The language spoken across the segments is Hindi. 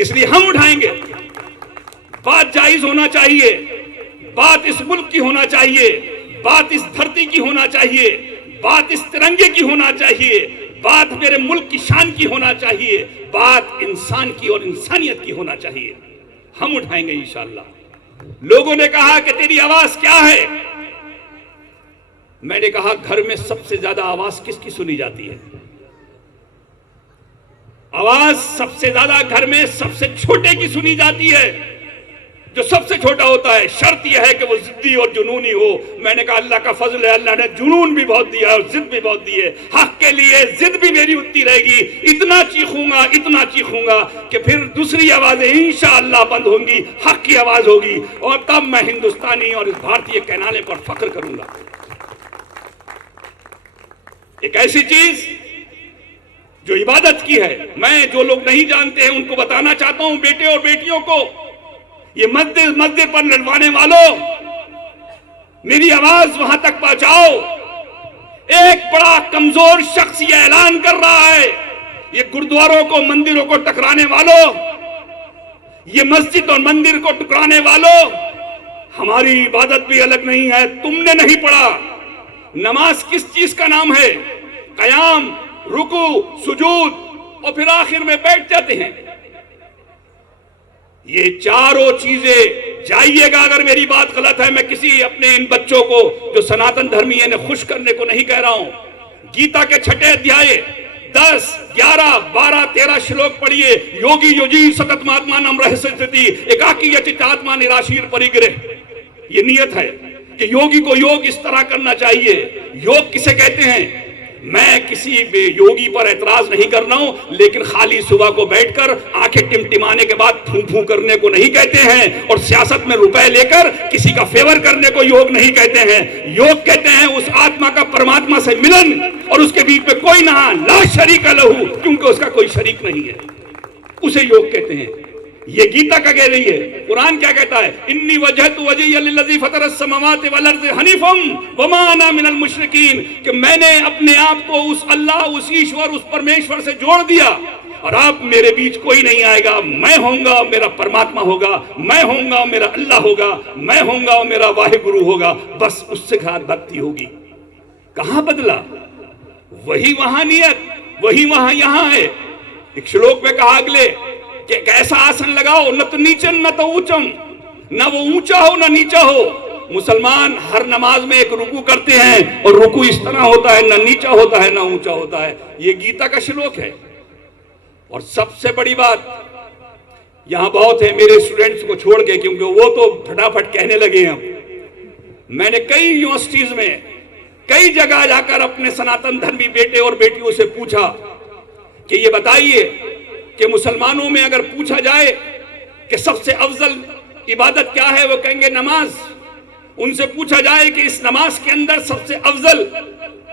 इसलिए हम उठाएंगे। बात जायज होना चाहिए, बात इस मुल्क की होना चाहिए, बात इस धरती की होना चाहिए, बात इस तिरंगे की होना चाहिए, बात मेरे मुल्क की शान की होना चाहिए, बात इंसान की और इंसानियत की होना चाहिए। हम उठाएंगे इंशाअल्लाह। लोगों ने कहा कि तेरी आवाज क्या है? मैंने कहा घर में सबसे ज्यादा आवाज किसकी सुनी जाती है? आवाज सबसे ज्यादा घर में सबसे छोटे की सुनी जाती है, जो सबसे छोटा होता है। शर्त यह है कि वो जिद्दी और जुनूनी हो। मैंने कहा अल्लाह का फजल है, अल्लाह ने जुनून भी बहुत दिया और जिद भी बहुत दी है। हक के लिए जिद भी मेरी उतनी रहेगी, इतना चीखूंगा कि फिर दूसरी आवाजें इंशाअल्लाह बंद होंगी, हक की आवाज होगी, और तब मैं हिंदुस्तानी और इस भारतीय कहलाने पर फख्र करूंगा। एक ऐसी चीज जो इबादत की है, मैं जो लोग नहीं जानते हैं उनको बताना चाहता हूं, बेटे और बेटियों को, ये मस्जिद पर लड़वाने वालों, मेरी आवाज वहां तक पहुंचाओ। एक बड़ा कमजोर शख्स ये ऐलान कर रहा है, ये गुरुद्वारों को मंदिरों को टकराने वालों, ये मस्जिद और मंदिर को टकराने वालों, हमारी इबादत भी अलग नहीं है, तुमने नहीं पढ़ा। नमाज किस चीज का नाम है? कयाम, रुकू, सुजूद, और फिर आखिर में बैठ जाते हैं। ये चारों चीजें, जाइएगा अगर मेरी बात गलत है, मैं किसी अपने इन बच्चों को जो सनातन धर्मी है खुश करने को नहीं कह रहा हूं। गीता के 6 अध्याय 10, 11, 12, 13 श्लोक पढ़िए। योगी योजी सतत महात्मा नम रहस्यति एकाकी यचित आत्मा निराशीर परिग्रह। ये नियत है कि योगी को योग इस तरह करना चाहिए। योग किसे कहते हैं? मैं किसी भी योगी पर एतराज नहीं कर रहा हूं, लेकिन खाली सुबह को बैठकर आंखें टिमटिमाने के बाद फूं फूं करने को नहीं कहते हैं, और सियासत में रुपए लेकर किसी का फेवर करने को योग नहीं कहते हैं। योग कहते हैं उस आत्मा का परमात्मा से मिलन, और उसके बीच में कोई ना ला शरीक लहू, क्योंकि उसका कोई शरीक नहीं है, उसे योग कहते हैं। ये गीता का कह रही है। कुरान क्या कहता है? इन्नी वजहतु वजहिय लिल्लज़ी फतरस समावाति वल अर्ज़ हनीफ़म वमा अना मिनल मुशरिकीन, कि मैंने अपने आप को उस अल्लाह, उस ईश्वर, उस परमेश्वर से जोड़ दिया, और अब मेरे बीच कोई नहीं आएगा। मैं होऊंगा, मेरा परमात्मा होगा, मैं होऊंगा, मेरा अल्लाह होगा, मैं होऊंगा, मेरा वाहिगुरु होगा, बस उससे घात भक्ति होगी। कहां बदला? वही वहां नियत, वही वहां यहां है। एक श्लोक में कहा अगले कि एक ऐसा आसन लगाओ, न तो नीचन न तो ऊंचम, न वो ऊंचा हो न नीचा हो। मुसलमान हर नमाज में एक रुकू करते हैं, और रुकू इस तरह होता है, न नीचा होता है न ऊंचा होता है। ये गीता का श्लोक है। और सबसे बड़ी बात, यहां बहुत है मेरे स्टूडेंट्स को छोड़ के, क्योंकि वो तो फटाफट कहने लगे हैं। मैंने कई यूनिवर्सिटीज में, कई जगह जाकर अपने सनातन धर्मी बेटे और बेटियों से पूछा कि ये बताइए कि मुसलमानों में अगर पूछा जाए कि सबसे अफजल इबादत क्या है, वो कहेंगे नमाज। उनसे पूछा जाए कि इस नमाज के अंदर सबसे अफजल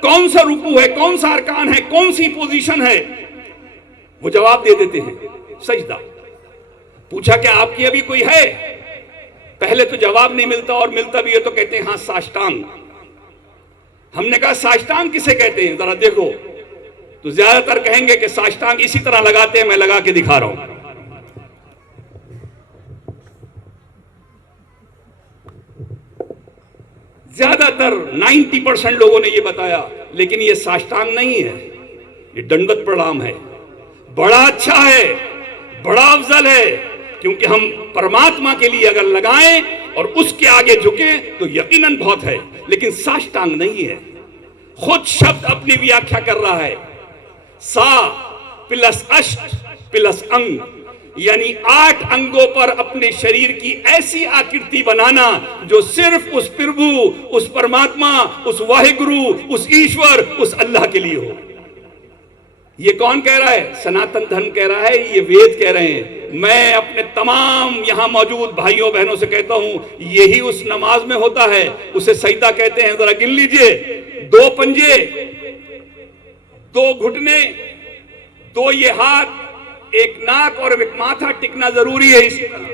कौन सा रुकू है, कौन सा अरकान है, कौन सी पोजीशन है, वो जवाब दे देते हैं सजदा। पूछा कि आपकी अभी कोई है? पहले तो जवाब नहीं मिलता, और मिलता भी है तो कहते हैं हाँ साष्टांग। हमने कहा साष्टांग किसे कहते हैं, जरा देखो। तो ज्यादातर कहेंगे कि साष्टांग इसी तरह लगाते हैं, मैं लगा के दिखा रहा हूं। ज्यादातर 90% लोगों ने यह बताया, लेकिन यह साष्टांग नहीं है, ये दंडवत प्रणाम है। बड़ा अच्छा है, बड़ा अफजल है, क्योंकि हम परमात्मा के लिए अगर लगाएं और उसके आगे झुकें तो यकीनन बहुत है, लेकिन साष्टांग नहीं है। खुद शब्द अपनी व्याख्या कर रहा है, सा प्लस अष्ट प्लस अंग, यानी 8 अंगों पर अपने शरीर की ऐसी आकृति बनाना जो सिर्फ उस प्रभु, उस परमात्मा, उस वाहिगुरु, उस ईश्वर, उस अल्लाह के लिए हो। ये कौन कह रहा है? सनातन धर्म कह रहा है, ये वेद कह रहे हैं। मैं अपने तमाम यहां मौजूद भाइयों बहनों से कहता हूं, यही उस नमाज में होता है, उसे सजदा कहते हैं। जरा गिन लीजिए, 2 पंजे, 2 घुटने, 2 ये हाथ, एक नाक और एक माथा टिकना जरूरी है। इसी तरह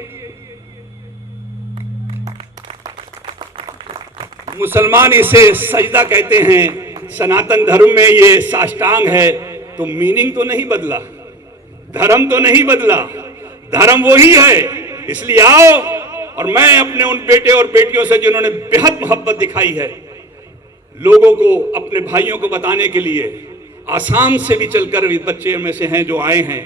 मुसलमान इसे सजदा कहते हैं, सनातन धर्म में ये साष्टांग है। तो मीनिंग तो नहीं बदला, धर्म तो नहीं बदला। धर्म वही है। इसलिए आओ, और मैं अपने उन बेटे और बेटियों से जिन्होंने बेहद मोहब्बत दिखाई है, लोगों को, अपने भाइयों को बताने के लिए, आसाम से भी चलकर बच्चे में से हैं जो आए हैं,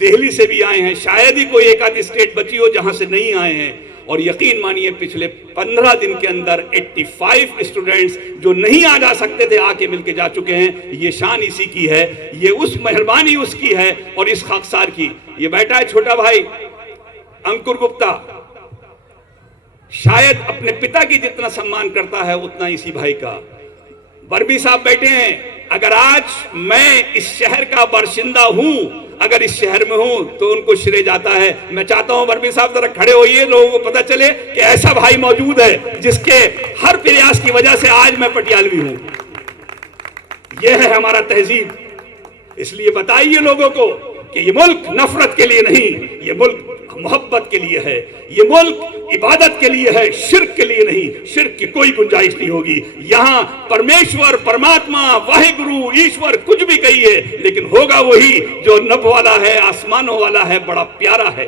दिल्ली से भी आए हैं, शायद ही कोई एक आधी स्टेट बची हो जहां से नहीं आए हैं। और यकीन मानिए पिछले 15 दिन के अंदर 85 स्टूडेंट्स जो नहीं आ जा सकते थे आके मिलके जा चुके हैं। ये शान इसी की है, ये उस मेहरबानी उसकी है और इस खाकसार की। ये बैठा है छोटा भाई अंकुर गुप्ता, शायद अपने पिता की जितना सम्मान करता है उतना इसी भाई का। बर्बी साहब बैठे हैं। अगर आज मैं इस शहर का बाशिंदा हूं, अगर इस शहर में हूं, तो उनको श्रेय जाता है। मैं चाहता हूं बर्बी साहब जरा खड़े होइए, लोगों को पता चले कि ऐसा भाई मौजूद है जिसके हर प्रयास की वजह से आज मैं पटियालवी हूं। यह है हमारा तहजीब। इसलिए बताइए लोगों को कि ये मुल्क नफरत के लिए नहीं, ये मुल्क मोहब्बत के लिए है, ये मुल्क इबादत के लिए है, शिर्क के लिए नहीं। शिर्क की कोई गुंजाइश नहीं होगी यहां। परमेश्वर, परमात्मा, वाहिगुरु, ईश्वर कुछ भी कहिए, लेकिन होगा वही जो नभ वाला है, आसमानों वाला है, बड़ा प्यारा है।